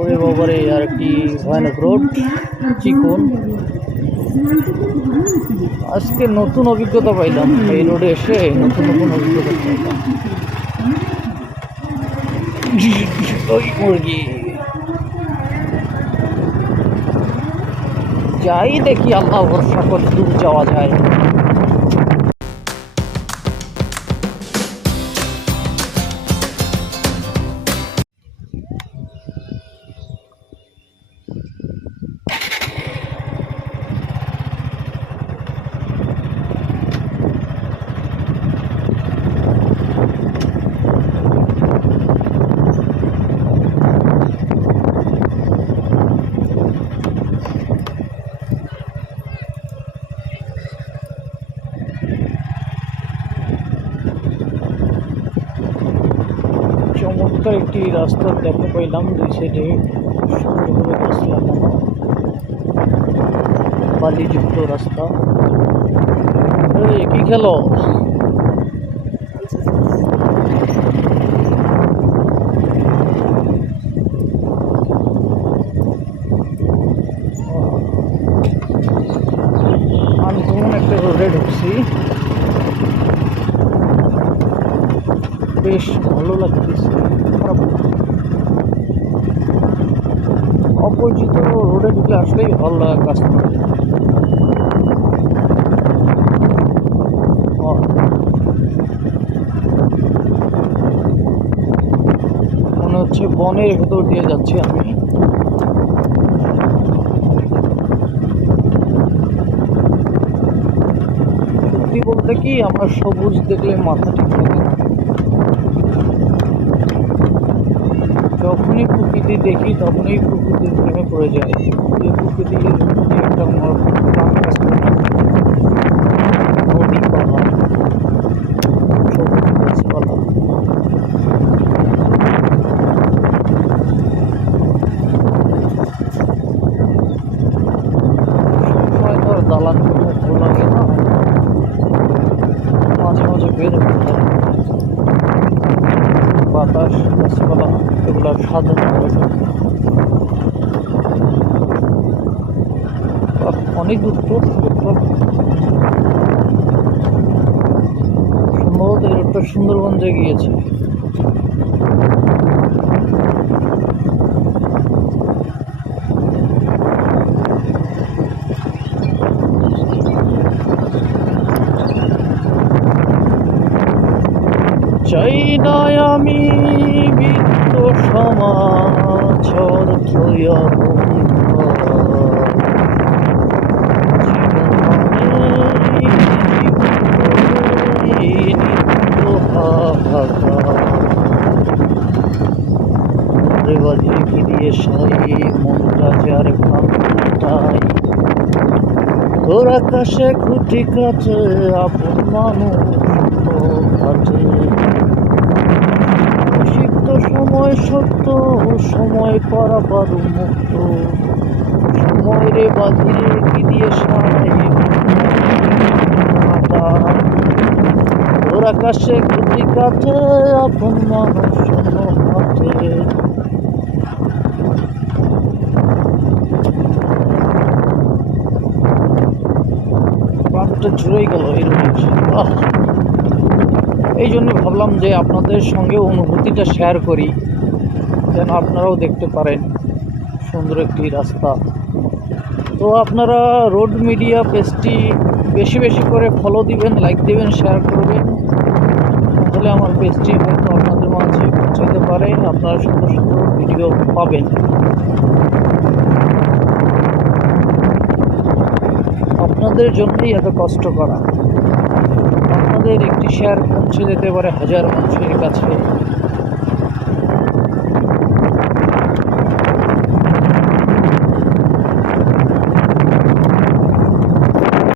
ওরে বাবারে, আর একটি ভয়ানক রোড, চিকন। আজকে নতুন অভিজ্ঞতা পাইলাম, এই রোডে এসে নতুন নতুন অভিজ্ঞতা পাইলাম। ওই মুরগি, যাই দেখি আল্লাহ ভরসা কত দূর যাওয়া যায়। চমৎকার একটি রাস্তা দেখা পাইলাম, দুই সাইডে সুন্দরভাবে গাছ লাগানো, বালিযুক্ত রাস্তা। কি খেলো? আনকমন একটা রোডে ঢুকছি, বেশ ভালো লাগতেছে। অপরিচিত রোডে ঢুকলে আসলেই ভালো লাগে কাজ করতে। মনে হচ্ছে বনের ভেতর দিয়ে যাচ্ছি আমি। সত্যি বলতে কি, আমার সবুজ দেখলে মাথা ঠিক থাকে না। যখনই প্রকৃতি দেখি তখনই প্রকৃতির প্রেমে পড়ে যায়। প্রকৃতির একটা আমার প্রাণ কাজ করে। নদী, পাহাড়, সবুজ গাছপালা, সবসময় তো আর দালান কোঠা ভালো লাগে না, মাঝে মাঝে বের হতে হয়। বাতাস, গাছপালা, এগুলোর সাধন অনেক দূর তো। সম্ভবত এই রোডটা সুন্দরগঞ্জে গিয়েছে। চাই না আমি বৃত্ত সমাজ অর্থয়া বাজে কি দিয়ে সাই মনটা যার কান্তাই, তোর আকাশে খুঁটি কাটে আপন মানুষ ঘাটে। সিক্ত সময় সত্য, সময় পারাপার মুক্ত, সময় রে বাঁধিয়ে কি দিয়ে সাই তোর আকাশে খুঁটি কাটে আপন মানুষ ঘাটে। প্রাণটা জুড়েই গেল এই রোডে। এই জন্য ভাবলাম যে আপনাদের সঙ্গে অনুভূতিটা শেয়ার করি, যেন আপনারাও দেখতে পারেন সুন্দর একটি রাস্তা। তো আপনারা রোড মিডিয়া পেজটি বেশি বেশি করে ফলো দিবেন, লাইক দিবেন, শেয়ার করবেন, তাহলে আমার পেজটি হয়তো আপনাদের মাঝে পৌঁছাতে পারে, আপনারা সুন্দর সুন্দর ভিডিও পাবেন। আপনাদের জন্যই এত কষ্ট করা। আপনাদের একটি শেয়ার পৌঁছে যেতে পারে হাজার মানুষের কাছে।